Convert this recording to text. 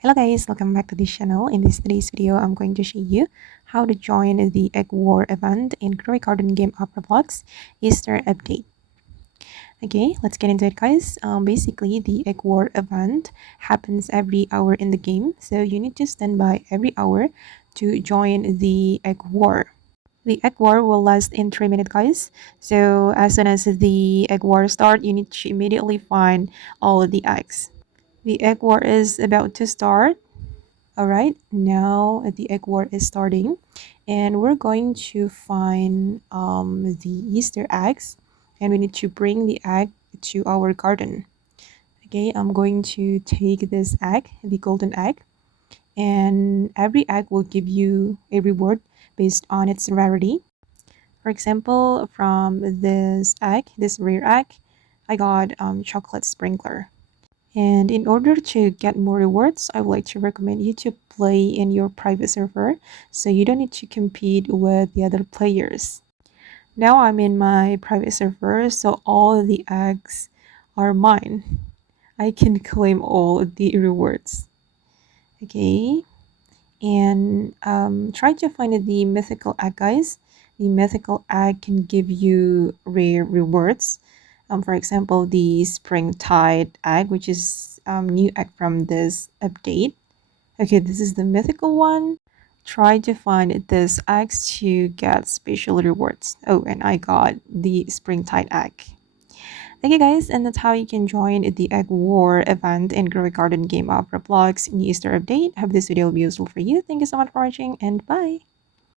Hello guys, welcome back to this channel. In today's video, I'm going to show you how to join the Egg War event in Garden game of Roblox Easter update. Okay, let's get into it guys. Basically, the Egg War event happens every hour in the game, so you need to stand by every hour to join the Egg War. The egg war will last in 3 minutes guys, so as soon as the egg war start, you need to immediately find all of the eggs. The egg war is about to start. All right, now the egg war is starting, and we're going to find the Easter eggs, and we need to bring the egg to our garden. Okay, I'm going to take this egg, the golden egg, and every egg will give you a reward based on its rarity. For example, from this egg, this rare egg, I got chocolate sprinkler. And in order to get more rewards, I would like to recommend you to play in your private server so you don't need to compete with the other players. Now I'm in my private server, so all the eggs are mine. I can claim all the rewards. Okay, and try to find the mythical egg, guys. The mythical egg can give you rare rewards. For example, the springtide egg, which is new egg from this update. Okay, this is the mythical one. Try to find this eggs to get special rewards. Oh, and I got the springtide egg. Okay guys, and that's how you can join the Egg War event in Grow Garden game of Roblox in the Easter update. Hope this video will be useful for you. Thank you so much for watching and bye!